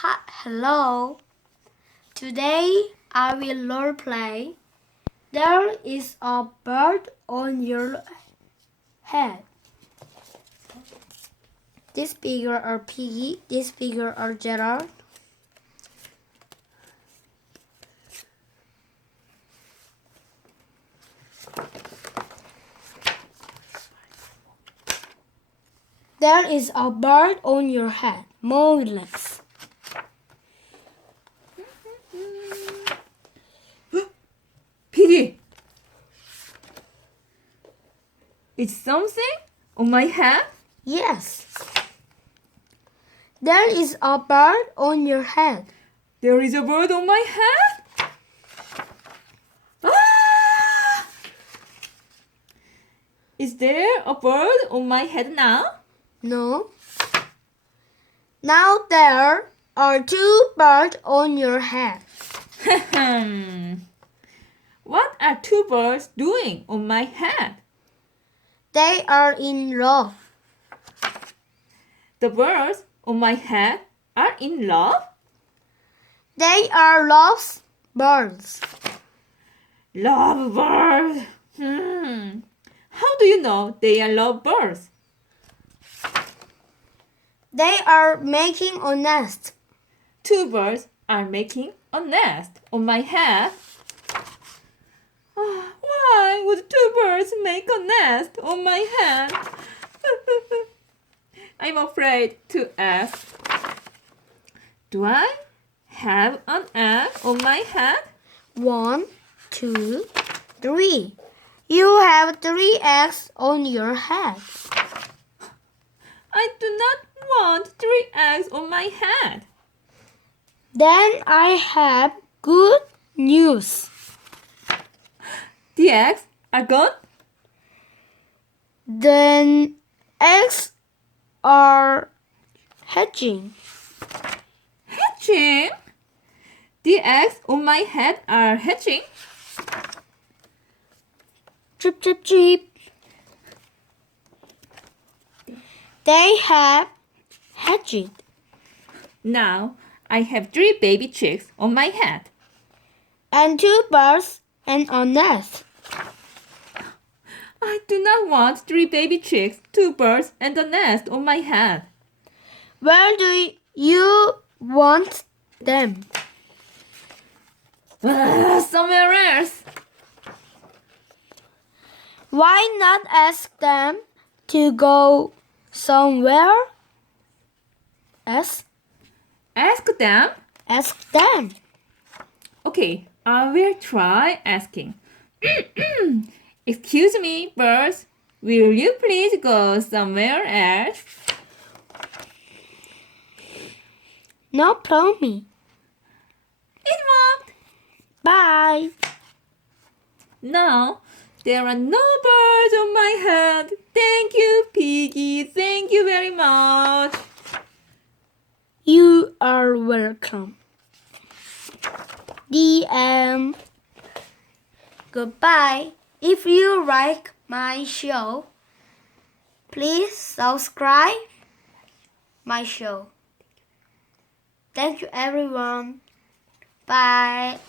Hello. Today I will role play. There is a bird on your head. This figure are Piggy. This figure are Gerard. There is a bird on your head. Mo Willems. Piggy! Is something on my head? Yes. There is a bird on your head. There is a bird on my head? Ah! Is there a bird on my head now? No. Now there are two birds on your head. What are two birds doing on my head? They are in love. The birds on my head are in love? They are love birds. Love birds. How do you know they are love birds? They are making a nest. Two birds are making a nest on my head. Why would two birds make a nest on my head? I'm afraid to ask. Do I have an egg on my head? 1, 2, 3. You have 3 eggs on your head. I do not want 3 eggs on my head. Then I have good news. The eggs are gone? The eggs are hatching. Hatching? The eggs on my head are hatching? Chip, chip, chip. They have hatched. Now I have 3 baby chicks on my head. And 2 birds and a nest. I do not want 3 baby chicks, 2 birds, and a nest on my head. Where do you want them? Somewhere else. Why not ask them to go somewhere else? Ask them. Ask them. Okay, I will try asking. Excuse me, birds. Will you please go somewhere else? No problem. It worked. Bye. Now, there are no birds on my head. Thank you, Piggy. Thank you very much. You are welcome. The end. Goodbye. If you like my show, please subscribe my show. Thank you everyone. Bye.